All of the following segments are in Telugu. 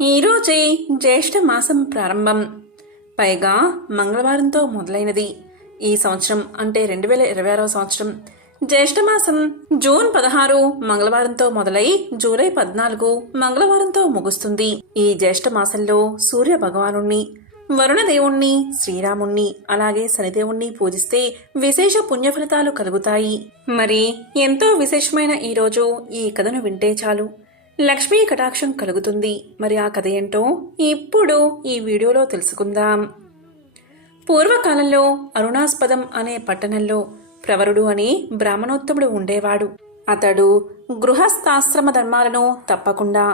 ఈరోజే జ్యేష్ఠ మాసం ప్రారంభం, పైగా మంగళవారంతో మొదలైనది. ఈ సంవత్సరం అంటే 2026 సంవత్సరం జ్యేష్ఠమాసం జూన్ 16 మంగళవారంతో మొదలై జూలై 14 మంగళవారంతో ముగుస్తుంది. ఈ జ్యేష్ఠ మాసంలో సూర్య భగవానుణ్ణి, వరుణ దేవుణ్ణి, శ్రీరాముణ్ణి, అలాగే శనిదేవుణ్ణి పూజిస్తే విశేష పుణ్యఫలితాలు కలుగుతాయి. మరి ఎంతో విశేషమైన ఈరోజు ఈ కథను వింటే చాలు, లక్ష్మీ కటాక్షం కలుగుతుంది. మరి ఆ కథ ఏంటో ఇప్పుడు ఈ వీడియోలో తెలుసుకుందాం. పూర్వకాలంలో అరుణాస్పదం అనే పట్టణంలో ప్రవరుడు అనే బ్రాహ్మణోత్తముడు ఉండేవాడు. అతడు గృహస్థాశ్రమ ధర్మాలను తప్పకుండా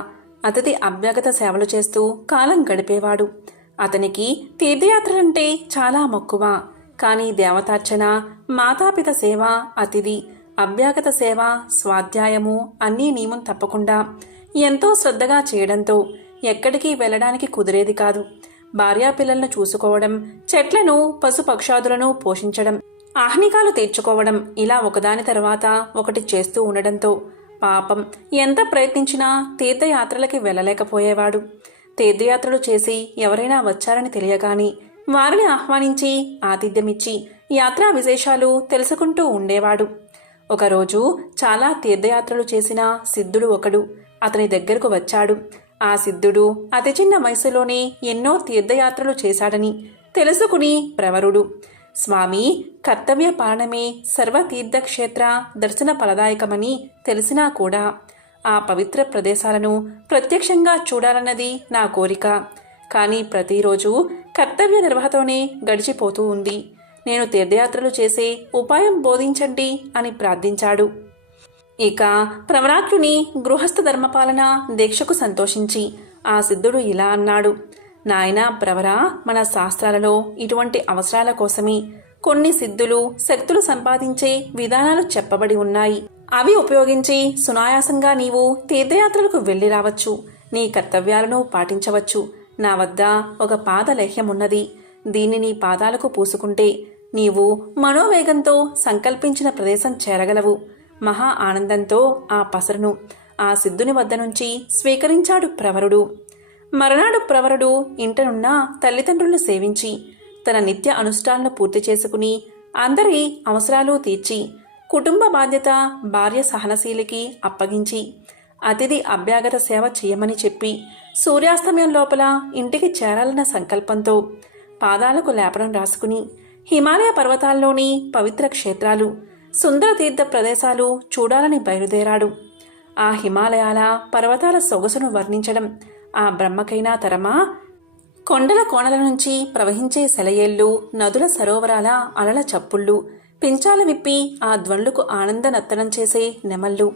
అతిథి అభ్యాగత సేవలు చేస్తూ కాలం గడిపేవాడు. అతనికి తీర్థయాత్రలంటే చాలా మక్కువ. కానీ దేవతార్చన, మాతాపిత సేవ, అతిథి అభ్యాగత సేవ, స్వాధ్యాయము అన్నీ నియమం తప్పకుండా ఎంతో శ్రద్ధగా చేయడంతో ఎక్కడికి వెళ్లడానికి కుదిరేది కాదు. భార్యాపిల్లలను చూసుకోవడం, చెట్లను, పశుపక్షాదులను పోషించడం, ఆహ్నికాలు తీర్చుకోవడం, ఇలా ఒకదాని తర్వాత ఒకటి చేస్తూ ఉండడంతో పాపం ఎంత ప్రయత్నించినా తీర్థయాత్రలకి వెళ్ళలేకపోయేవాడు. తీర్థయాత్రలు చేసి ఎవరైనా వచ్చారని తెలియగాని వారిని ఆహ్వానించి ఆతిథ్యమిచ్చి యాత్రా విశేషాలు తెలుసుకుంటూ ఉండేవాడు. ఒకరోజు చాలా తీర్థయాత్రలు చేసిన సిద్ధుడు ఒకడు అతని దగ్గరకు వచ్చాడు. ఆ సిద్ధుడు అతి చిన్న వయసులోనే ఎన్నో తీర్థయాత్రలు చేశాడని తెలుసుకుని ప్రవరుడు, స్వామి, కర్తవ్య పాలనమే సర్వతీర్థక్షేత్ర దర్శన ఫలదాయకమని తెలిసినా కూడా ఆ పవిత్ర ప్రదేశాలను ప్రత్యక్షంగా చూడాలన్నది నా కోరిక. కానీ ప్రతిరోజు కర్తవ్య నిర్వహతోనే గడిచిపోతూ ఉంది. నేను తీర్థయాత్రలు చేసే ఉపాయం బోధించండి అని ప్రార్థించాడు. ఇక ప్రవరాత్యుని గృహస్థ ధర్మపాలన దీక్షకు సంతోషించి ఆ సిద్ధుడు ఇలా అన్నాడు, నాయనా ప్రవరా, మన శాస్త్రాలలో ఇటువంటి అవసరాల కోసమే కొన్ని సిద్ధులు, శక్తులు సంపాదించే విధానాలు చెప్పబడి ఉన్నాయి. అవి ఉపయోగించి సునాయాసంగా నీవు తీర్థయాత్రలకు వెళ్ళి రావచ్చు, నీ కర్తవ్యాలను పాటించవచ్చు. నా వద్ద ఒక పాదలేహ్యం ఉన్నది. దీన్ని నీ పాదాలకు పూసుకుంటే నీవు మనోవేగంతో సంకల్పించిన ప్రదేశం చేరగలవు. మహా ఆనందంతో ఆ పసరును ఆ సిద్ధుని వద్ద నుంచి స్వీకరించాడు ప్రవరుడు. మరునాడు ప్రవరుడు ఇంటనున్న తల్లిదండ్రులను సేవించి తన నిత్య అనుష్ఠానాలను పూర్తి చేసుకుని అందరి అవసరాలు తీర్చి కుటుంబ బాధ్యత భార్య సహనశీలికి అప్పగించి అతిథి అభ్యాగత సేవ చేయమని చెప్పి సూర్యాస్తమయం లోపల ఇంటికి చేరాలన్న సంకల్పంతో పాదాలకు లేపనం రాసుకుని హిమాలయ పర్వతాల్లోని పవిత్ర క్షేత్రాలు, సుందర తీర్థ ప్రదేశాలు చూడాలని బయలుదేరాడు. ఆ హిమాలయాల పర్వతాల సొగసును వర్ణించడం ఆ బ్రహ్మకైనా తరమా? కొండల కోణల నుంచి ప్రవహించే సెలయేళ్లు, నదుల సరోవరాల అలల చప్పుళ్ళు, పించాల విప్పి ఆ ధ్వనులకు ఆనంద నర్తనం చేసే నెమళ్ళు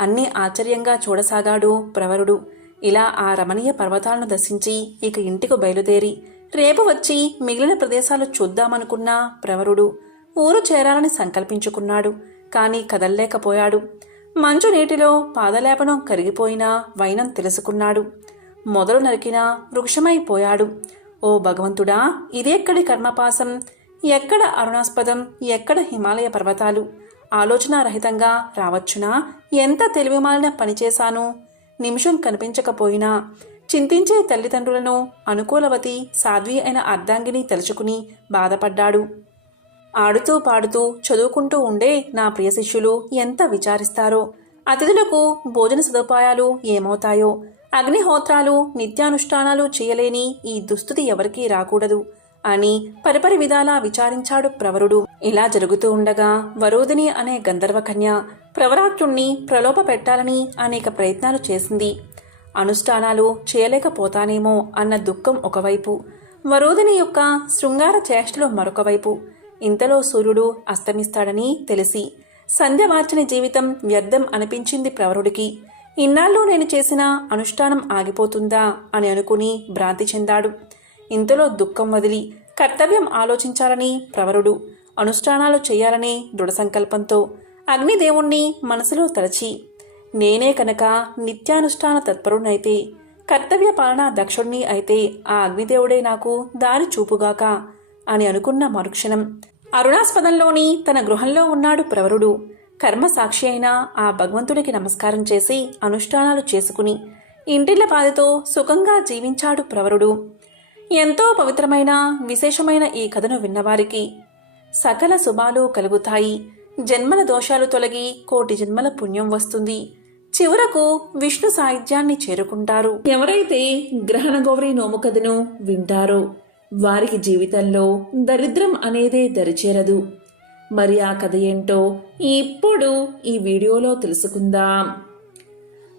అన్నీ ఆశ్చర్యంగా చూడసాగాడు ప్రవరుడు. ఇలా ఆ రమణీయ పర్వతాలను దర్శించి ఇక ఇంటికి బయలుదేరి రేపు వచ్చి మిగిలిన ప్రదేశాలు చూద్దామనుకున్న ప్రవరుడు ఊరు చేరాలని సంకల్పించుకున్నాడు. కానీ కదల్లేకపోయాడు. మంచు నీటిలో పాదలేపనం కరిగిపోయినా వైనం తెలుసుకున్నాడు. మొదలు నరికిన వృక్షమైపోయాడు. ఓ భగవంతుడా, ఇదెక్కడి కర్మపాసం, ఎక్కడ అరుణాస్పదం, ఎక్కడ హిమాలయ పర్వతాలు? ఆలోచనారహితంగా రావచ్చునా? ఎంత తెలివిమాలిన పనిచేశాను? నిమిషం కనిపించకపోయినా చింతించే తల్లిదండ్రులను, అనుకూలవతి సాధ్వి అయిన అర్ధాంగిని తలుచుకుని బాధపడ్డాడు. ఆడుతూ పాడుతూ చదువుకుంటూ ఉండే నా ప్రియ శిష్యులు ఎంత విచారిస్తారో, అతిథులకు భోజన సదుపాయాలు ఏమవుతాయో, అగ్నిహోత్రాలు, నిత్యానుష్ఠానాలు చేయలేని ఈ దుస్థితి ఎవరికీ రాకూడదు అని పరిపరి విధాలా విచారించాడు ప్రవరుడు. ఇలా జరుగుతూ ఉండగా వరోధిని అనే గంధర్వకన్య ప్రవరాత్యుణ్ణి ప్రలోభ పెట్టాలని అనేక ప్రయత్నాలు చేసింది. అనుష్ఠానాలు చేయలేకపోతానేమో అన్న దుఃఖం ఒకవైపు, వరోధిని యొక్క శృంగార చేష్టలు మరొక వైపు. ఇంతలో సూర్యుడు అస్తమిస్తాడని తెలిసి సంధ్యవార్చని జీవితం వ్యర్థం అనిపించింది ప్రవరుడికి. ఇన్నాళ్ళు నేను చేసిన అనుష్ఠానం ఆగిపోతుందా అని అనుకుని భ్రాంతి చెందాడు. ఇంతలో దుఃఖం వదిలి కర్తవ్యం ఆలోచించాలని ప్రవరుడు అనుష్ఠానాలు చేయాలనే దృఢ సంకల్పంతో అగ్నిదేవుణ్ణి మనసులో తలచి, నేనే కనుక నిత్యానుష్ఠాన తత్పరునైతే, కర్తవ్య పాలన దక్షుణ్ణి అయితే ఆ అగ్నిదేవుడే నాకు దారి చూపుగాక అని అనుకున్న మరుక్షణం అరుణాస్పదంలోని తన గృహంలో ఉన్నాడు ప్రవరుడు. కర్మ సాక్షి అయిన ఆ భగవంతుడికి నమస్కారం చేసి అనుష్ఠానాలు చేసుకుని ఇంటిల్లపాదితో సుఖంగా జీవించాడు ప్రవరుడు. ఎంతో పవిత్రమైన విశేషమైన ఈ కథను విన్నవారికి సకల శుభాలు కలుగుతాయి. జన్మల దోషాలు తొలగి కోటి జన్మల పుణ్యం వస్తుంది. చివరకు విష్ణు సాయుధ్యాన్ని చేరుకుంటారు. ఎవరైతే గ్రహణ గౌరీ నోము కథను వింటారో వారికి జీవితంలో దరిద్రం అనేదే దరిచేరదు. మరి ఆ కథ ఏంటో ఇప్పుడు ఈ వీడియోలో తెలుసుకుందాం.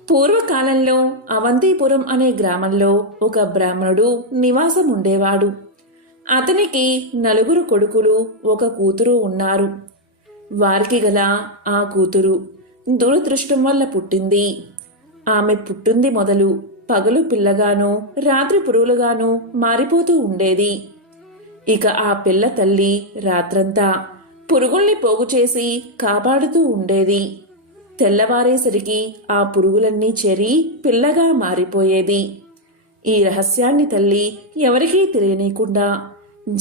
పూర్వకాలంలో అవంతిపురం అనే గ్రామంలో ఒక బ్రాహ్మణుడు నివాసం ఉండేవాడు. అతనికి 4 కొడుకులు, 1 కూతురు ఉన్నారు. వారికి గల ఆ కూతురు దురదృష్టం వల్ల పుట్టింది. ఆమె పుట్టింది మొదలు పగలు పిల్లగాను, రాత్రి పురుగులుగాను మారిపోతూ ఉండేది. ఇక ఆ పిల్ల తల్లి రాత్రంతా పురుగుల్ని పోగు చేసి కాపాడుతూ ఉండేది. తెల్లవారేసరికి ఆ పురుగులన్నీ చేరి పిల్లగా మారిపోయేది. ఈ రహస్యాన్ని తల్లి ఎవరికీ తెలియనీయకుండా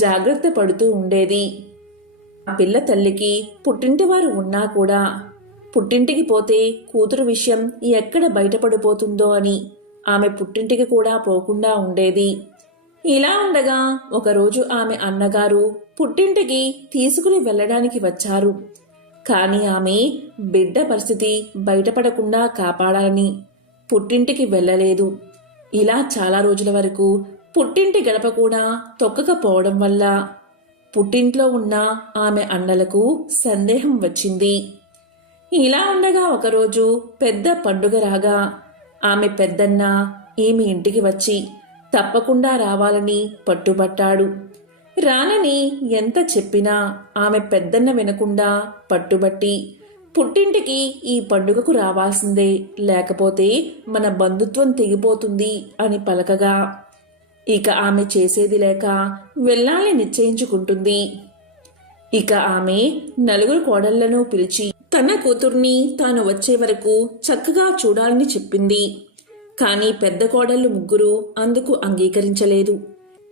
జాగ్రత్త పడుతూ ఉండేది. ఆ పిల్ల తల్లికి పుట్టింటివారు ఉన్నా కూడా పుట్టింటికి పోతే కూతురు విషయం ఎక్కడ బయటపడిపోతుందో అని ఆమె పుట్టింటికి కూడా పోకుండా ఉండేది. ఇలా ఉండగా ఒకరోజు ఆమె అన్నగారు పుట్టింటికి తీసుకుని వెళ్ళడానికి వచ్చారు. కాని ఆమె బిడ్డ పరిస్థితి బయటపడకుండా కాపాడాలని పుట్టింటికి వెళ్ళలేదు. ఇలా చాలా రోజుల వరకు పుట్టింటి గడప కూడా తొక్కకపోవడం వల్ల పుట్టింట్లో ఉన్న ఆమె అన్నలకు సందేహం వచ్చింది. ఇలా ఉండగా ఒకరోజు పెద్ద పండుగ రాగా ఆమె పెద్దన్న ఈమె ఇంటికి వచ్చి తప్పకుండా రావాలని పట్టుబట్టాడు. రానని ఎంత చెప్పినా ఆమె పెద్దన్న వినకుండా పట్టుబట్టి పుట్టింటికి ఈ పండుగకు రావాల్సిందే, లేకపోతే మన బంధుత్వం తెగిపోతుంది అని పలకగా ఇక ఆమె చేసేది లేక వెళ్ళాలని నిశ్చయించుకుంటుంది. ఇక ఆమె 4 కోడళ్లను పిలిచి తన కూతుర్ని తాను వచ్చే వరకు చక్కగా చూడాలని చెప్పింది. కానీ పెద్ద కోడళ్ళు 3 అందుకు అంగీకరించలేదు.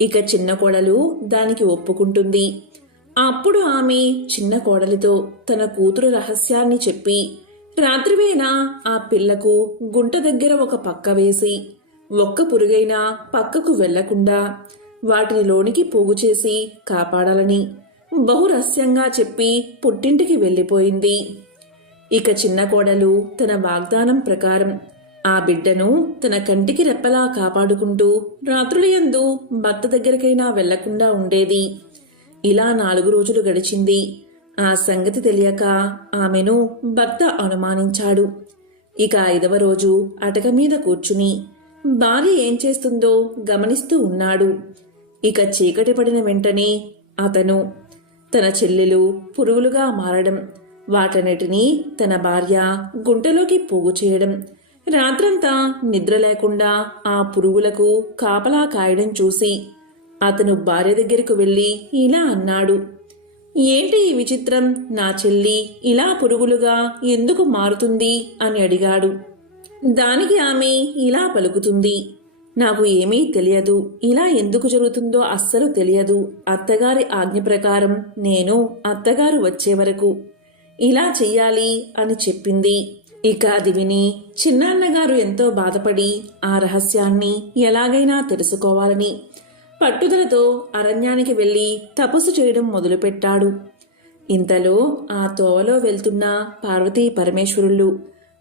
ఇక చిన్న కోడలు దానికి ఒప్పుకుంటుంది. అప్పుడు ఆమె చిన్న కోడలితో తన కూతురు రహస్యాన్ని చెప్పి రాత్రివేళ ఆ పిల్లకు గుంట దగ్గర ఒక పక్క వేసి ఒక్క పురుగైనా పక్కకు వెళ్లకుండా వాటిని లోనికి పోగు చేసి కాపాడాలని బహురహస్యంగా చెప్పి పుట్టింటికి వెళ్ళిపోయింది. ఇక చిన్న కోడలు తన వాగ్దానం ప్రకారం ఆ బిడ్డను తన కంటికి రెప్పలా కాపాడుకుంటూ రాత్రులయందు భర్త దగ్గరికైనా వెళ్లకుండా ఉండేది. ఇలా 4 రోజులు గడిచింది. ఆ సంగతి తెలియక ఆమెను భర్త అనుమానించాడు. ఇక 5వ రోజు అటక మీద కూర్చుని భార్య ఏం చేస్తుందో గమనిస్తూ ఉన్నాడు. ఇక చీకటి పడిన వెంటనే అతను తన చెల్లెలు పురుగులుగా మారడం, వాటన్నిటినీ తన భార్య గుంటలోకి పోగు చేయడం, రాత్రంతా నిద్ర లేకుండా ఆ పురుగులకు కాపలా కాయడం చూసి అతను భార్య దగ్గరకు వెళ్ళి ఇలా అన్నాడు, ఏంటి ఈ విచిత్రం, నా చెల్లి ఇలా పురుగులుగా ఎందుకు మారుతుంది అని అడిగాడు. దానికి ఆమె ఇలా పలుకుతుంది, నాకు ఏమీ తెలియదు, ఇలా ఎందుకు జరుగుతుందో అస్సలు తెలియదు. అత్తగారి ఆజ్ఞ ప్రకారం నేను అత్తగారు వచ్చే వరకు ఇలా చెయ్యాలి అని చెప్పింది. ఇక అది విని చిన్నాన్నగారు ఎంతో బాధపడి ఆ రహస్యాన్ని ఎలాగైనా తెలుసుకోవాలని పట్టుదలతో అరణ్యానికి వెళ్లి తపస్సు చేయడం మొదలుపెట్టాడు. ఇంతలో ఆ తోవలో వెళ్తున్న పార్వతీ పరమేశ్వరులు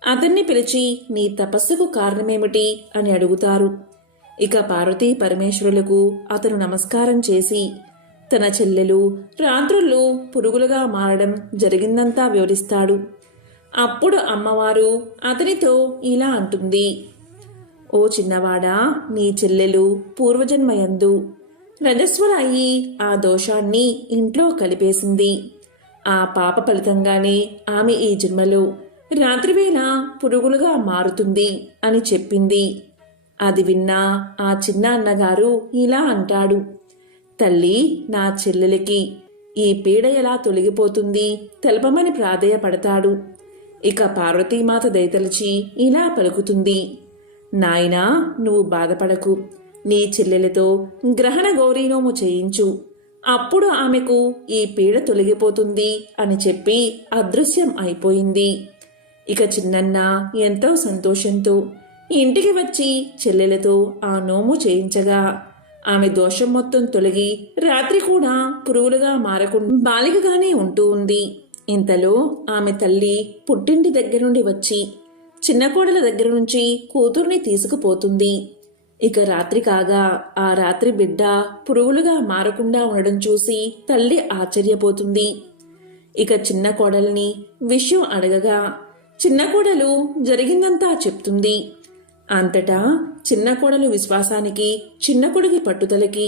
అతన్ని పిలిచి నీ తపస్సుకు కారణమేమిటి అని అడుగుతారు. ఇక పార్వతీ పరమేశ్వరులకు అతను నమస్కారం చేసి తన చెల్లెలు రాత్రుళ్ళు పురుగులుగా మారడం జరిగిందంతా వివరిస్తాడు. అప్పుడు అమ్మవారు అతనితో ఇలా అంటుంది, ఓ చిన్నవాడా, నీ చెల్లెలు పూర్వజన్మయందు రజస్వర అయి ఆ దోషాన్ని ఇంట్లో కలిపేసింది. ఆ పాప ఫలితంగానే ఆమె ఈ జన్మలో రాత్రివేళ పురుగులుగా మారుతుంది అని చెప్పింది. అది విన్నా ఆ చిన్న అన్నగారు ఇలా అంటాడు, తల్లి, నా చెల్లెలికి ఈ పీడ ఎలా తొలగిపోతుంది తెలపమని ప్రాధేయపడతాడు. ఇక పార్వతీమాత దయతలిచి ఇలా పలుకుతుంది, నాయనా, నువ్వు బాధపడకు, నీ చెల్లెలతో గ్రహణ గౌరీనోము చేయించు, అప్పుడు ఆమెకు ఈ పీడ తొలగిపోతుంది అని చెప్పి అదృశ్యం అయిపోయింది. ఇక చిన్నన్న ఎంతో సంతోషంతో ఇంటికి వచ్చి చెల్లెలతో ఆ నోము చేయించగా ఆమె దోషం మొత్తం తొలగి రాత్రి కూడా పురుగులుగా మారకుండా బాలికగానే ఉంటూ ఉంది. ఇంతలో ఆమె తల్లి పుట్టింటి దగ్గరుండి వచ్చి చిన్న కోడల దగ్గర నుంచి కూతుర్ని తీసుకుపోతుంది. ఇక రాత్రి కాగా ఆ రాత్రి బిడ్డ పురుగులుగా మారకుండా ఉండడం చూసి తల్లి ఆశ్చర్యపోతుంది. ఇక చిన్న కోడల్ని విషయం అడగగా చిన్న కోడలు జరిగిందంతా చెప్తుంది. అంతటా చిన్న కోడలు విశ్వాసానికి, చిన్న కొడుకి పట్టుదలకి,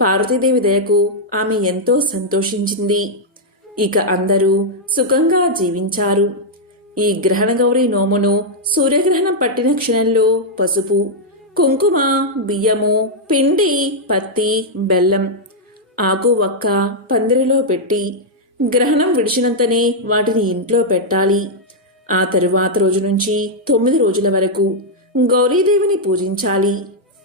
పార్వతీదేవి దయకు ఆమె ఎంతో సంతోషించింది. ఇక అందరూ సుఖంగా జీవించారు. ఈ గ్రహణ గౌరీ నోమును సూర్యగ్రహణం పట్టిన క్షణంలో పసుపు, కుంకుమ, బియ్యము, పిండి, పత్తి, బెల్లం, ఆకు వక్క పందిరిలో పెట్టి గ్రహణం విడిచినంతనే వాటిని ఇంట్లో పెట్టాలి. ఆ తరువాత రోజు నుంచి 9 రోజుల వరకు గౌరీదేవిని పూజించాలి.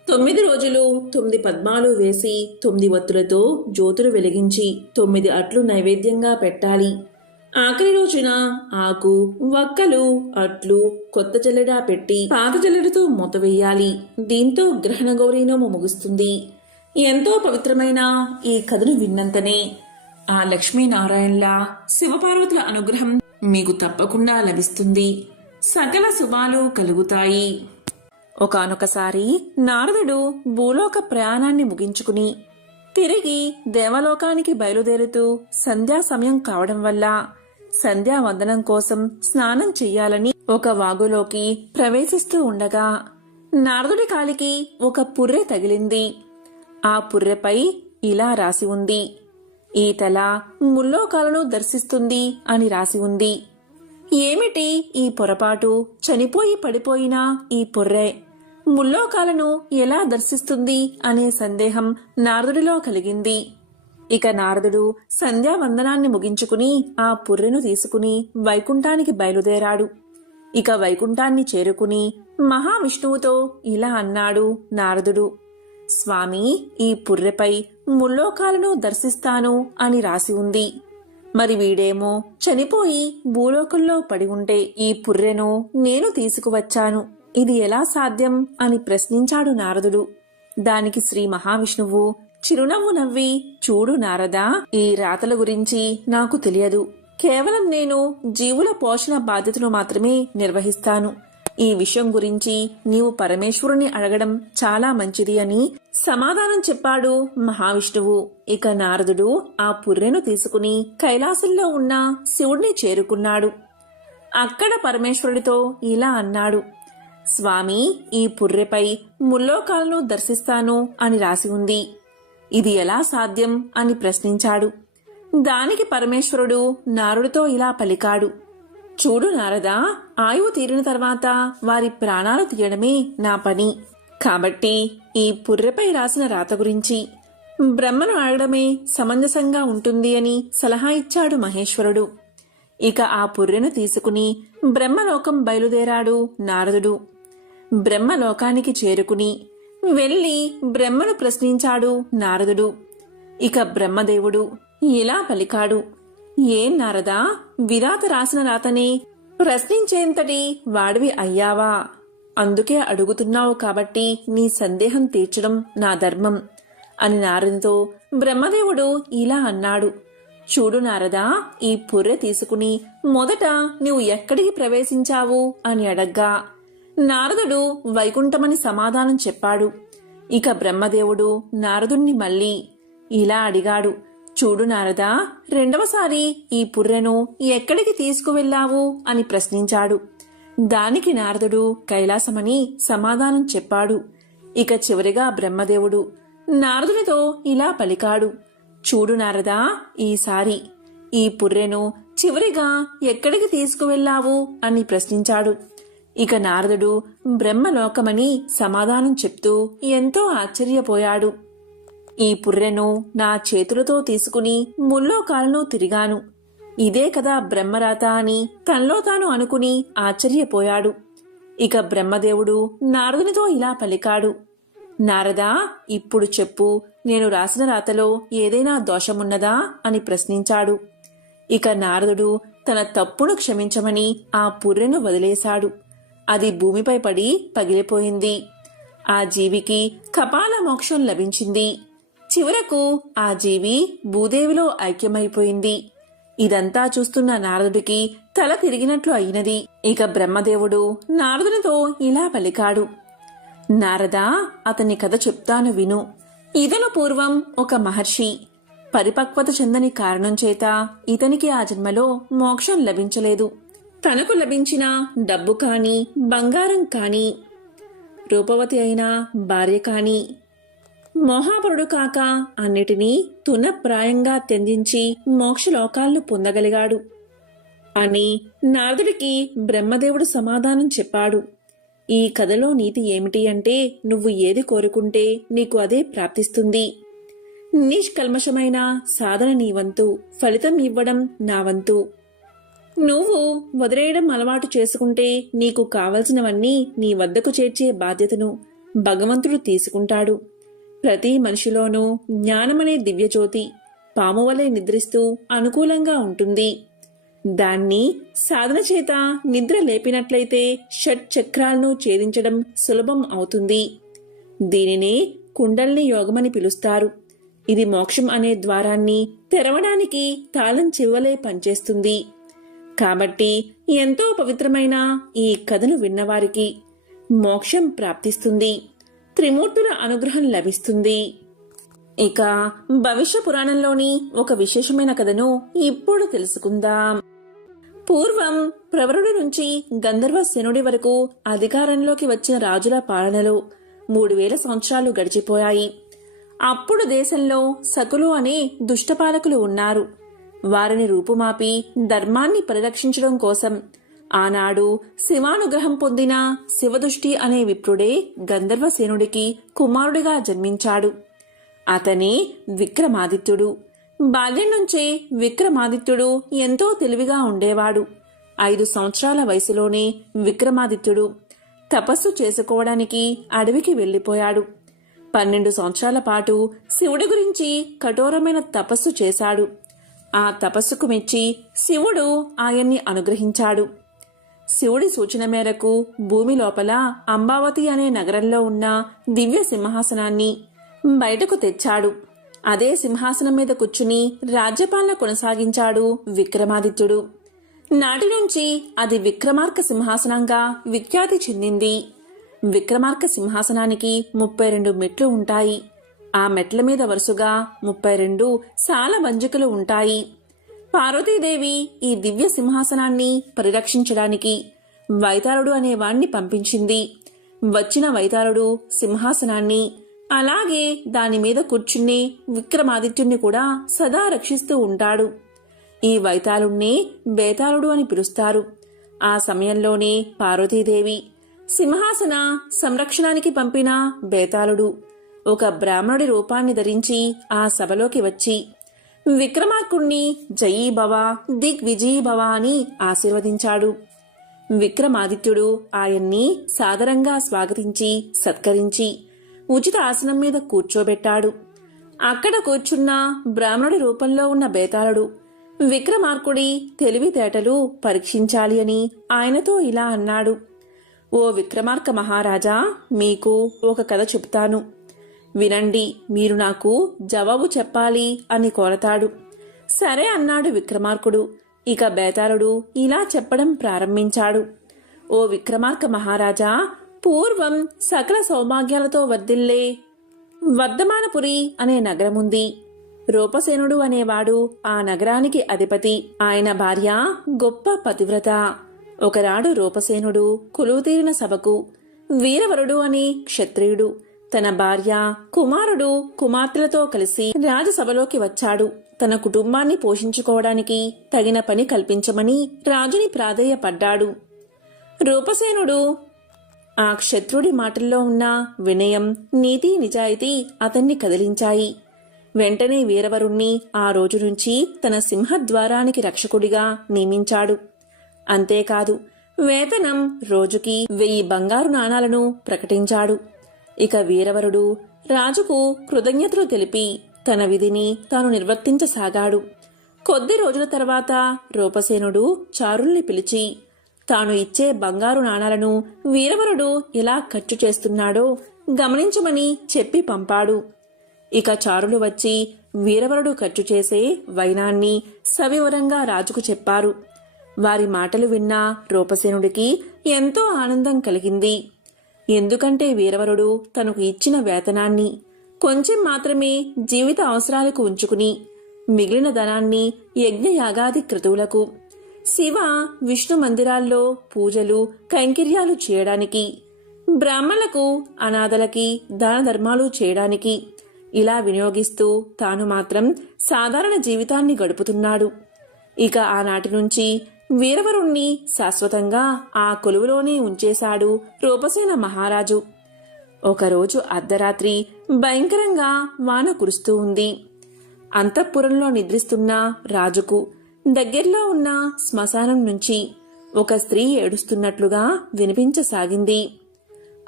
9 రోజులు 9 పద్మాలు వేసి 9 ఒత్తులతో జ్యోతులు వెలిగించి 9 అట్లు నైవేద్యంగా పెట్టాలి. ఆఖరి రోజున ఆకు, వక్కలు, అట్లు కొత్త జల్లెడ పెట్టి పాత జల్లెడతో మూత వేయాలి. దీంతో గ్రహణ గౌరీ నోము ముగుస్తుంది. ఎంతో పవిత్రమైన ఈ కథను విన్నంతనే ఆ లక్ష్మీనారాయణల శివపార్వతుల అనుగ్రహం మీకు తప్పకుండా లభిస్తుంది. సకల శుభాలు కలుగుతాయి. ఒకానొకసారి నారదుడు భూలోక ప్రయాణాన్ని ముగించుకుని తిరిగి దేవలోకానికి బయలుదేరుతూ సంధ్యా సమయం కావడం వల్ల సంధ్యావందనం కోసం స్నానం చెయ్యాలని ఒక వాగులోకి ప్రవేశిస్తూ ఉండగా నారదుడి కాలికి ఒక పుర్రె తగిలింది. ఆ పుర్రెపై ఇలా రాసి ఉంది: ఈ తల ముల్లోకాలను దర్శిస్తుంది అని రాసి ఉంది. ఏమిటి ఈ పొరపాటు? చనిపోయి పడిపోయిన ఈ పుర్రె ముల్లోకాలను ఎలా దర్శిస్తుంది అనే సందేహం నారదుడిలో కలిగింది. ఇక నారదుడు సంధ్యావందనాన్ని ముగించుకుని ఆ పుర్రెను తీసుకుని వైకుంఠానికి బయలుదేరాడు. ఇక వైకుంఠాన్ని చేరుకుని మహావిష్ణువుతో ఇలా అన్నాడు నారదుడు: స్వామి, ఈ పుర్రెపై ముల్లోకాలను దర్శిస్తాను అని రాసి ఉంది. మరి వీడేమో చనిపోయి భూలోకంలో పడి ఉంటే ఈ పుర్రెను నేను తీసుకువచ్చాను. ఇది ఎలా సాధ్యం అని ప్రశ్నించాడు నారదుడు. దానికి శ్రీ మహావిష్ణువు చిరునవ్వు నవ్వి, చూడు నారదా, ఈ రాతల గురించి నాకు తెలియదు. కేవలం నేను జీవుల పోషణ బాధ్యతను మాత్రమే నిర్వహిస్తాను. ఈ విషయం గురించి నీవు పరమేశ్వరుని అడగడం చాలా మంచిది అని సమాధానం చెప్పాడు మహావిష్ణువు. ఇక నారదుడు ఆ పుర్రెను తీసుకుని కైలాసంలో ఉన్న శివుడిని చేరుకున్నాడు. అక్కడ పరమేశ్వరుడితో ఇలా అన్నాడు: స్వామి, ఈ పుర్రెపై ముల్లోకాలను దర్శిస్తాను అని రాసి ఉంది. ఇది ఎలా సాధ్యం అని ప్రశ్నించాడు. దానికి పరమేశ్వరుడు నారదుడితో ఇలా పలికాడు: చూడు నారదా, ఆయువు తీరిన తర్వాత వారి ప్రాణాలు తీయడమే నా పని. కాబట్టి ఈ పుర్రెపై రాసిన రాత గురించి బ్రహ్మను అడగడమే సమంజసంగా ఉంటుంది అని సలహా ఇచ్చాడు మహేశ్వరుడు. ఇక ఆ పుర్రెను తీసుకుని బ్రహ్మలోకం బయలుదేరాడు నారదుడు. బ్రహ్మలోకానికి చేరుకుని వెళ్లి బ్రహ్మను ప్రశ్నించాడు నారదుడు. ఇక బ్రహ్మదేవుడు ఇలా పలికాడు: ఏం నారదా, విరాత రాసిన రాతనే ప్రశ్నించేంతటి వాడివి అయ్యావా? అందుకే అడుగుతున్నావు కాబట్టి నీ సందేహం తీర్చడం నా ధర్మం అని నారదుతో బ్రహ్మదేవుడు ఇలా అన్నాడు: చూడు నారదా, ఈ పుర్రె తీసుకుని మొదట నువ్వు ఎక్కడికి ప్రవేశించావు అని అడగ్గా నారదుడు వైకుంఠమని సమాధానం చెప్పాడు. ఇక బ్రహ్మదేవుడు నారదుణ్ణి మళ్ళీ ఇలా అడిగాడు: చూడు నారదా, రెండవసారి ఈ పుర్రెను ఎక్కడికి తీసుకువెళ్లావు అని ప్రశ్నించాడు. దానికి నారదుడు కైలాసమని సమాధానం చెప్పాడు. ఇక చివరిగా బ్రహ్మదేవుడు నారదునితో ఇలా పలికాడు: చూడు నారదా, ఈసారి ఈ పుర్రెను చివరిగా ఎక్కడికి తీసుకువెళ్లావు అని ప్రశ్నించాడు. ఇక నారదుడు బ్రహ్మలోకమని సమాధానం చెప్తూ ఎంతో ఆశ్చర్యపోయాడు. ఈ పుర్రెను నా చేతులతో తీసుకుని ముల్లోకాలను తిరిగాను. ఇదే కదా బ్రహ్మరాత అని తనలో తాను అనుకుని ఆశ్చర్యపోయాడు. ఇక బ్రహ్మదేవుడు నారదునితో ఇలా పలికాడు: నారదా, ఇప్పుడు చెప్పు, నేను రాసిన రాతలో ఏదైనా దోషమున్నదా అని ప్రశ్నించాడు. ఇక నారదుడు తన తప్పును క్షమించమని ఆ పుర్రెను వదిలేశాడు. అది భూమిపై పడి పగిలిపోయింది. ఆ జీవికి కపాల మోక్షం లభించింది. చివరకు ఆ జీవి భూదేవిలో ఐక్యమైపోయింది. ఇదంతా చూస్తున్న నారదుడికి తల తిరిగినట్లు అయినది. ఇక బ్రహ్మదేవుడు నారదునితో ఇలా పలికాడు: నారదా, అతని కథ చెప్తాను విను. ఇతను పూర్వం ఒక మహర్షి. పరిపక్వత చెందని కారణం చేత ఇతనికి ఆ జన్మలో మోక్షం లభించలేదు. తనకు లభించిన డబ్బు కాని, బంగారం కాని, రూపవతి అయిన భార్య కాని, మోహాపరుడు కాక అన్నిటినీ తునప్రాయంగా త్యజించి మోక్షలోకాలను పొందగలిగాడు అని నారదుడికి బ్రహ్మదేవుడు సమాధానం చెప్పాడు. ఈ కథలో నీతి ఏమిటి అంటే, నువ్వు ఏది కోరుకుంటే నీకు అదే ప్రాప్తిస్తుంది. నిష్కల్మషమైన సాధన నీ వంతు, ఫలితం ఇవ్వడం నా వంతు. నువ్వు వదిలేయడం అలవాటు చేసుకుంటే నీకు కావలసినవన్నీ నీ వద్దకు చేర్చే బాధ్యతను భగవంతుడు తీసుకుంటాడు. ప్రతి మనిషిలోనూ జ్ఞానమనే దివ్యజ్యోతి పాము వలె నిద్రిస్తూ అనుకూలంగా ఉంటుంది. దాన్ని సాధన చేత నిద్ర లేపినట్లయితే షట్ చక్రాలను ఛేదించడం సులభం అవుతుంది. దీనినే కుండల్ని యోగమని పిలుస్తారు. ఇది మోక్షం అనే ద్వారాన్ని తెరవడానికి తాళం చెవులే పనిచేస్తుంది. కాబట్టి ఎంతో పవిత్రమైన ఈ కథను విన్నవారికి మోక్షం ప్రాప్తిస్తుంది, త్రిమూర్తుల అనుగ్రహం లభిస్తుంది. ఇక భవిష్య పురాణంలోని ఒక విశేషమైన కథను ఇప్పుడు తెలుసుకుందాం. పూర్వం ప్రవరుడి నుంచి గంధర్వసేనుడి వరకు అధికారంలోకి వచ్చిన రాజుల పాలనలో 3000 సంవత్సరాలు గడిచిపోయాయి. అప్పుడు దేశంలో సకులు అనే దుష్టపాలకులు ఉన్నారు. వారిని రూపుమాపి ధర్మాన్ని పరిరక్షించడం కోసం ఆనాడు శివానుగ్రహం పొందిన శివదృష్టి అనే విప్రుడే గంధర్వసేనుడికి కుమారుడిగా జన్మించాడు. అతనే విక్రమాదిత్యుడు. బాల్యం నుంచే విక్రమాదిత్యుడు ఎంతో తెలివిగా ఉండేవాడు. 5 సంవత్సరాల వయసులోనే విక్రమాదిత్యుడు తపస్సు చేసుకోవడానికి అడవికి వెళ్లిపోయాడు. 12 సంవత్సరాల పాటు శివుడి గురించి కఠోరమైన తపస్సు చేశాడు. ఆ తపస్సుకు మెచ్చి శివుడు ఆయన్ని అనుగ్రహించాడు. శివుడి సూచన మేరకు భూమి లోపల అంబావతి అనే నగరంలో ఉన్న దివ్య సింహాసనాన్ని బయటకు తెచ్చాడు. అదే సింహాసనం మీద కూర్చుని రాజ్యపాలన కొనసాగించాడు విక్రమాదిత్యుడు. నాటి నుంచి అది విక్రమార్క సింహాసనంగా విఖ్యాతి చెందింది. విక్రమార్క సింహాసనానికి 32 మెట్లు ఉంటాయి. ఆ మెట్ల మీద వరుసగా 32 సాల వంజికలు ఉంటాయి. పార్వతీదేవి ఈ దివ్య సింహాసనాన్ని పరిరక్షించడానికి వైతాళుడు అనేవాణ్ణి పంపించింది. వచ్చిన వైతాళుడు సింహాసనాన్ని అలాగే దానిమీద కూర్చుని విక్రమాదిత్యుణ్ణి కూడా సదా రక్షిస్తూ ఉంటాడు. ఈ వైతాళుణ్ణి బేతాళుడు అని పిలుస్తారు. ఆ సమయంలోనే పార్వతీదేవి సింహాసన సంరక్షణానికి పంపిన బేతాళుడు ఒక బ్రాహ్మణుడి రూపాన్ని ధరించి ఆ సభలోకి వచ్చి విక్రమార్కుణ్ణి జయీభవ దిగ్విజయీభవ అని ఆశీర్వదించాడు. విక్రమాదిత్యుడు ఆయన్ని సాదరంగా స్వాగతించి సత్కరించి ఉచిత ఆసనం మీద కూర్చోబెట్టాడు. అక్కడ కూర్చున్న బ్రాహ్మణుడి రూపంలో ఉన్న బేతాళుడు విక్రమార్కుడి తెలివితేటలు పరీక్షించాలి అని ఆయనతో ఇలా అన్నాడు: ఓ విక్రమార్క మహారాజా, మీకు ఒక కథ చెప్తాను, వినండి, మీరు నాకు జవాబు చెప్పాలి అని కోరతాడు. సరే అన్నాడు విక్రమార్కుడు. ఇక బేతాళుడు ఇలా చెప్పడం ప్రారంభించాడు: ఓ విక్రమార్క మహారాజా, పూర్వం సకల సౌభాగ్యాలతో వర్ధిల్లే వర్ధమానపురి అనే నగరముంది. రూపసేనుడు అనేవాడు ఆ నగరానికి అధిపతి. ఆయన భార్య గొప్ప పతివ్రత. ఒకనాడు రూపసేనుడు కొలువుతీరిన సభకు వీరవరుడు అనే క్షత్రియుడు తన భార్య, కుమారుడు, కుమార్తెలతో కలిసి రాజసభలోకి వచ్చాడు. తన కుటుంబాన్ని పోషించుకోవడానికి తగిన పని కల్పించమని రాజుని ప్రాధేయపడ్డాడు. రూపసేనుడు ఆ క్షత్రుడి మాటల్లో ఉన్న వినయం, నీతి, నిజాయితీ అతన్ని కదిలించాయి. వెంటనే వీరవరుణ్ణి ఆ రోజు నుంచి తన సింహద్వారానికి రక్షకుడిగా నియమించాడు. అంతేకాదు, వేతనం రోజుకి 1000 బంగారు నాణాలను ప్రకటించాడు. ఇక వీరవరుడు రాజుకు కృతజ్ఞతలు తెలిపి తన విధిని తాను నిర్వర్తించసాగాడు. కొద్ది రోజుల తర్వాత రూపసేనుడు చారుల్ని పిలిచి తాను ఇచ్చే బంగారు నాణాలను వీరవరుడు ఎలా ఖర్చు చేస్తున్నాడో గమనించమని చెప్పి పంపాడు. ఇక చారులు వచ్చి వీరవరుడు ఖర్చు చేసే వైనాన్ని సవివరంగా రాజుకు చెప్పారు. వారి మాటలు విన్న రూపసేనుడికి ఎంతో ఆనందం కలిగింది. ఎందుకంటే వీరవరుడు తనకు ఇచ్చిన వేతనాన్ని కొంచెం మాత్రమే జీవిత అవసరాలకు ఉంచుకుని మిగిలిన ధనాన్ని యజ్ఞయాగాది క్రతువులకు, శివ విష్ణు మందిరాల్లో పూజలు కైంకర్యాలు చేయడానికి, బ్రాహ్మణులకు అనాథలకి దాన ధర్మాలు చేయడానికి ఇలా వినియోగిస్తూ తాను మాత్రం సాధారణ జీవితాన్ని గడుపుతున్నాడు. ఇక ఆనాటి నుంచి వీరవరుణ్ణి శాశ్వతంగా ఆ కొలువులోనే ఉంచేశాడు రూపసేన మహారాజు. ఒకరోజు అర్ధరాత్రి భయంకరంగా వాన కురుస్తూ ఉంది. అంతఃపురంలో నిద్రిస్తున్న రాజుకు దగ్గర్లో ఉన్న శ్మశానం నుంచి ఒక స్త్రీ ఏడుస్తున్నట్లుగా వినిపించసాగింది.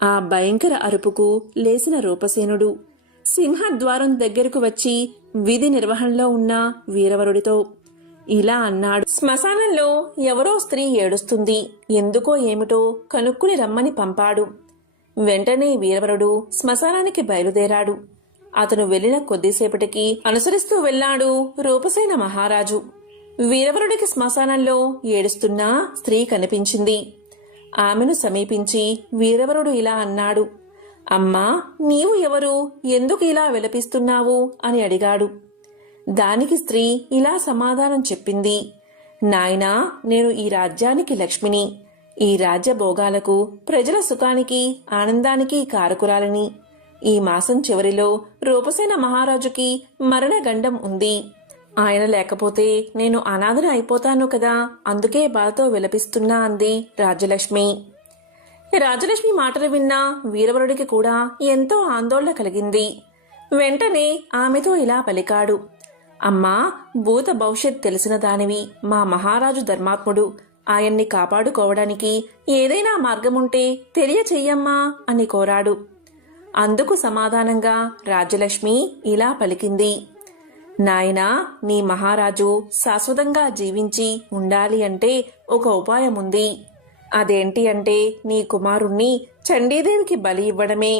ఆ భయంకర అరుపుకు లేచిన రూపసేనుడు సింహద్వారం దగ్గరకు వచ్చి విధి నిర్వహణలో ఉన్న వీరవరుడితో ఇలా అన్నాడు. శ్మశానంలో ఎవరో స్త్రీ ఏడుస్తుంది, ఎందుకో ఏమిటో కనుక్కుని రమ్మని పంపాడు. వెంటనే వీరవరుడు శ్మశానానికి బయలుదేరాడు. అతను వెళ్లిన కొద్దిసేపటికి అనుసరిస్తూ వెళ్లాడు రూపసేన మహారాజు. వీరవరుడికి శ్మశానంలో ఏడుస్తున్న స్త్రీ కనిపించింది. ఆమెను సమీపించి వీరవరుడు ఇలా అన్నాడు. అమ్మా, నీవు ఎవరు, ఎందుకు ఇలా విలపిస్తున్నావు అని అడిగాడు. దానికి స్త్రీ ఇలా సమాధానం చెప్పింది. నాయనా, నేను ఈ రాజ్యానికి లక్ష్మిని. ఈ రాజ్య భోగాలకు, ప్రజల సుఖానికి ఆనందానికి కారకురాలని. ఈ మాసం చివరిలో రూపసేన మహారాజుకి మరణగండం ఉంది. ఆయన లేకపోతే నేను అనాథన అయిపోతాను కదా, అందుకే బాధతో విలపిస్తున్నా అంది రాజ్యలక్ష్మి. రాజలక్ష్మి మాటలు విన్న వీరవరుడికి కూడా ఎంతో ఆందోళన కలిగింది. వెంటనే ఆమెతో ఇలా పలికాడు. అమ్మా, భూత భవిష్యత్ తెలిసిన దానివి, మా మహారాజు ధర్మాత్ముడు. ఆయన్ని కాపాడుకోవడానికి ఏదైనా మార్గముంటే తెలియచెయ్యమ్మా అని కోరాడు. అందుకు సమాధానంగా రాజ్యలక్ష్మి ఇలా పలికింది. నాయనా, నీ మహారాజు శాశ్వతంగా జీవించి ఉండాలి అంటే ఒక ఉపాయముంది. అదేంటి అంటే నీ కుమారుణ్ణి చండీదేవికి బలి ఇవ్వడమే.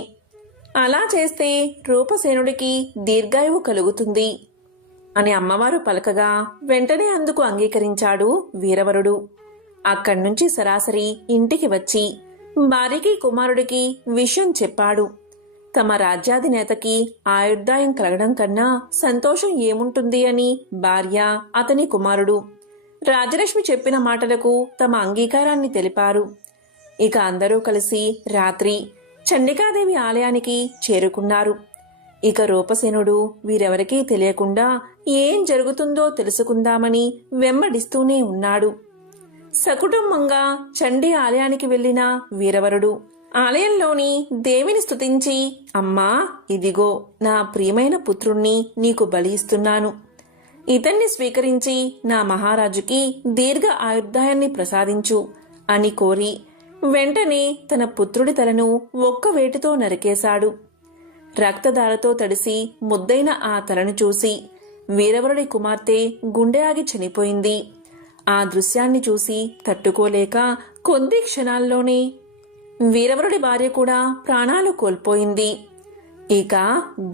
అలా చేస్తే రూపసేనుడికి దీర్ఘాయువు కలుగుతుంది అని అమ్మవారు పలకగా వెంటనే అందుకు అంగీకరించాడు వీరవరుడు. అక్కడ్నుంచి సరాసరి ఇంటికి వచ్చి భార్యకి కుమారుడికి విషయం చెప్పాడు. తమ రాజ్యాధినేతకి ఆయుర్దాయం కలగడం కన్నా సంతోషం ఏముంటుంది అని భార్య, అతని కుమారుడు రాజలక్ష్మి చెప్పిన మాటలకు తమ అంగీకారాన్ని తెలిపారు. ఇక అందరూ కలిసి రాత్రి చండికాదేవి ఆలయానికి చేరుకున్నారు. ఇక రూపసేనుడు వీరెవరికీ తెలియకుండా ఏం జరుగుతుందో తెలుసుకుందామని వెంబడిస్తూనే ఉన్నాడు. సకుటుంబంగా చండీ ఆలయానికి వెళ్లిన వీరవరుడు ఆలయంలోని దేవిని స్తుతించి, అమ్మా, ఇదిగో నా ప్రియమైన పుత్రుణ్ణి నీకు బలి ఇస్తున్నాను. ఇతన్ని స్వీకరించి నా మహారాజుకి దీర్ఘ ఆయుర్దాయాన్ని ప్రసాదించు అని కోరి వెంటనే తన పుత్రుడి తలను ఒక్క వేటితో నరికేశాడు. రక్తధారతో తడిసి ముద్దైన ఆ తలను చూసి వీరవరుడి కుమార్తె గుండె ఆగి చనిపోయింది. ఆ దృశ్యాన్ని చూసి తట్టుకోలేక కొద్ది క్షణాల్లోనే వీరవరుడి భార్య కూడా ప్రాణాలు కోల్పోయింది. ఇక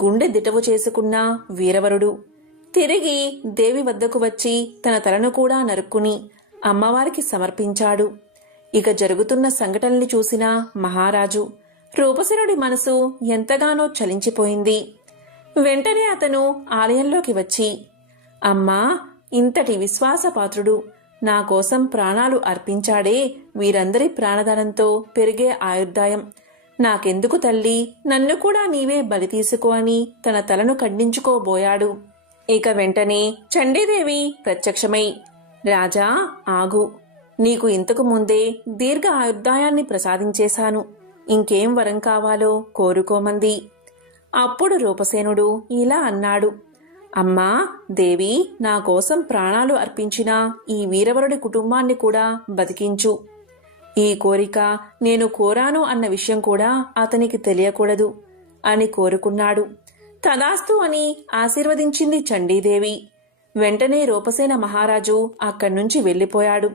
గుండె దిటవు చేసుకున్న వీరవరుడు తిరిగి దేవి వద్దకు వచ్చి తన తలను కూడా నరుక్కుని అమ్మవారికి సమర్పించాడు. ఇక జరుగుతున్న సంఘటనల్ని చూసిన మహారాజు రూపసేనుడి మనసు ఎంతగానో చలించిపోయింది. వెంటనే అతను ఆలయంలోకి వచ్చి, అమ్మా, ఇంతటి విశ్వాసపాత్రుడు నా కోసం ప్రాణాలు అర్పించాడే, వీరందరి ప్రాణదానంతో పెరిగే ఆయుర్దాయం నాకెందుకు తల్లి, నన్ను కూడా నీవే బలి తీసుకో అని తన తలను ఖండించుకోబోయాడు. ఇక వెంటనే చండీదేవి ప్రత్యక్షమై, రాజా, ఆగు, నీకు ఇంతకు ముందే దీర్ఘ ఆయుర్దాయాన్ని ప్రసాదించేశాను, ఇంకేం వరం కావాలో కోరుకోమంది. అప్పుడు రూపసేనుడు ఇలా అన్నాడు. అమ్మా దేవి, నా కోసం ప్రాణాలు అర్పించిన ఈ వీరవరుడి కుటుంబాన్ని కూడా బతికించు. ఈ కోరిక నేను కోరాను అన్న విషయం కూడా అతనికి తెలియకూడదు అని కోరుకున్నాడు. తదాస్తు అని ఆశీర్వదించింది చండీదేవి. వెంటనే రూపసేన మహారాజు అక్కడ్నుంచి వెళ్లిపోయాడు.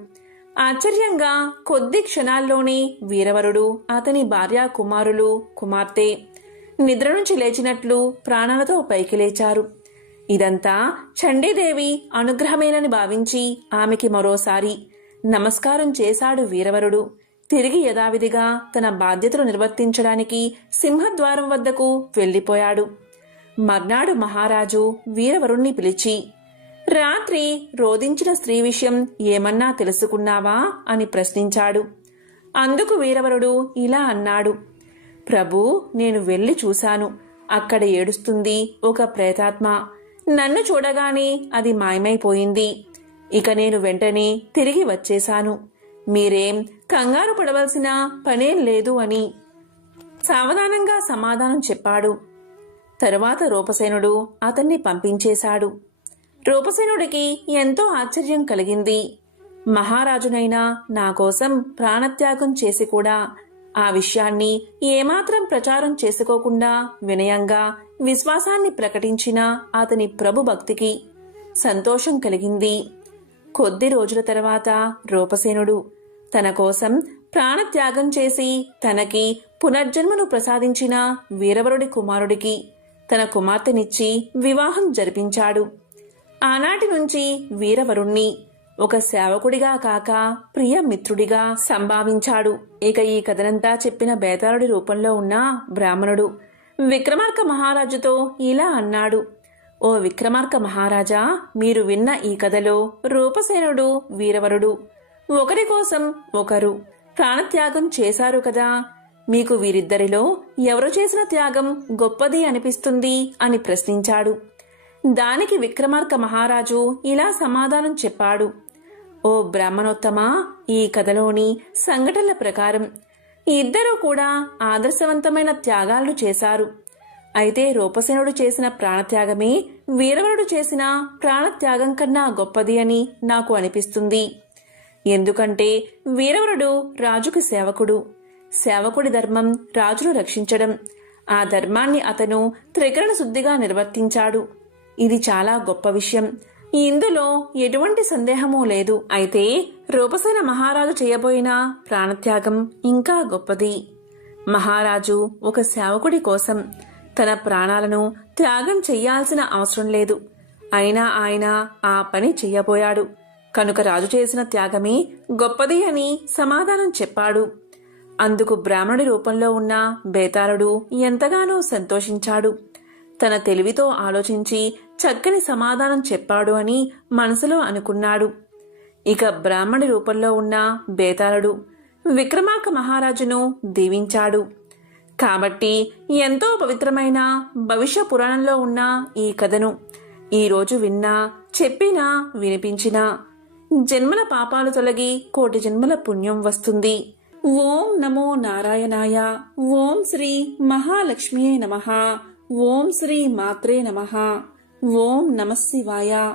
ఆశ్చర్యంగా కొద్ది క్షణాల్లోనే వీరవరుడు, అతని భార్య, కుమారులు, కుమార్తె నిద్ర నుంచి లేచినట్లు ప్రాణాలతో పైకి లేచారు. ఇదంతా చండీదేవి అనుగ్రహమేనని భావించి ఆమెకి మరోసారి నమస్కారం చేశాడు వీరవరుడు. తిరిగి యథావిధిగా తన బాధ్యతలు నిర్వర్తించడానికి సింహద్వారం వద్దకు వెళ్లిపోయాడు. మర్నాడు మహారాజు వీరవరుణ్ణి పిలిచి, రాత్రి రోదించిన స్త్రీ విషయం ఏమన్నా తెలుసుకున్నావా అని ప్రశ్నించాడు. అందుకు వీరవరుడు ఇలా అన్నాడు, ప్రభూ, నేను వెళ్లి చూశాను. అక్కడ ఏడుస్తుంది ఒక ప్రేతాత్మ. నన్ను చూడగానే అది మాయమైపోయింది. ఇక నేను వెంటనే తిరిగి వచ్చేశాను. మీరేం కంగారు పడవలసిన పనేం లేదు అని సావధానంగా సమాధానం చెప్పాడు. తరువాత రూపసేనుడు అతన్ని పంపించేశాడు. రూపసేనుడికి ఎంతో ఆశ్చర్యం కలిగింది. మహారాజునైనా నా కోసం ప్రాణత్యాగం చేసి కూడా ఆ విషయాన్ని ఏమాత్రం ప్రచారం చేసుకోకుండా వినయంగా విశ్వాసాన్ని ప్రకటించిన అతని ప్రభు భక్తికి సంతోషం కలిగింది. కొద్ది రోజుల తర్వాత రూపసేనుడు తన కోసం ప్రాణత్యాగం చేసి తనకి పునర్జన్మను ప్రసాదించిన వీరవరుడి కుమారుడికి తన కుమార్తెనిచ్చి వివాహం జరిపించాడు. ఆనాటి నుంచి వీరవరుణ్ణి ఒక సేవకుడిగా కాక ప్రియ మిత్రుడిగా సంభావించాడు. ఇక ఈ కథనంతా చెప్పిన బేతాళుడి రూపంలో ఉన్న బ్రాహ్మణుడు విక్రమార్క మహారాజుతో ఇలా అన్నాడు, ఓ విక్రమార్క మహారాజా, మీరు విన్న ఈ కథలో రూపసేనుడు, వీరవరుడు ఒకరి కోసం ఒకరు ప్రాణత్యాగం చేశారు కదా. మీకు వీరిద్దరిలో ఎవరు చేసిన త్యాగం గొప్పది అనిపిస్తుంది అని ప్రశ్నించాడు. దానికి విక్రమార్క మహారాజు ఇలా సమాధానం చెప్పాడు, ఓ బ్రాహ్మణోత్తమా, ఈ కథలోని సంఘటనల ప్రకారం ఇద్దరూ కూడా ఆదర్శవంతమైన త్యాగాలను చేశారు. అయితే రూపసేనుడు చేసిన ప్రాణత్యాగమే వీరవరుడు చేసిన ప్రాణత్యాగం కన్నా గొప్పది అని నాకు అనిపిస్తుంది. ఎందుకంటే వీరవరుడు రాజుకి సేవకుడు. సేవకుడి ధర్మం రాజును రక్షించడం. ఆ ధర్మాన్ని అతను త్రికరణ శుద్ధిగా నిర్వర్తించాడు. ఇది చాలా గొప్ప విషయం. ఇందులో ఎటువంటి సందేహమూ లేదు. అయితే రూపసేన మహారాజు చేయబోయిన ప్రాణత్యాగం ఇంకా గొప్పది. మహారాజు ఒక సేవకుడి కోసం తన ప్రాణాలను త్యాగం చెయ్యాల్సిన అవసరం లేదు. అయినా ఆయన ఆ పని చెయ్యబోయాడు కనుక రాజు చేసిన త్యాగమే గొప్పది అని సమాధానం చెప్పాడు. అందుకు బ్రాహ్మణుడి రూపంలో ఉన్న బేతాళుడు ఎంతగానో సంతోషించాడు. తన తెలివితో ఆలోచించి చక్కని సమాధానం చెప్పాడు అని మనసులో అనుకున్నాడు. ఇక బ్రాహ్మణి రూపంలో ఉన్న బేతాళుడు విక్రమార్క మహారాజును దీవించాడు. కాబట్టి ఎంతో పవిత్రమైన భవిష్య పురాణంలో ఉన్న ఈ కథను ఈరోజు విన్నా, చెప్పినా, వినిపించినా జన్మల పాపాలు తొలగి కోటి జన్మల పుణ్యం వస్తుంది. ఓం నమో నారాయణాయ. ఓం శ్రీ మహాలక్ష్మియే నమః. ఓం శ్రీ మాత్రే నమః. ఓం నమః శివాయ.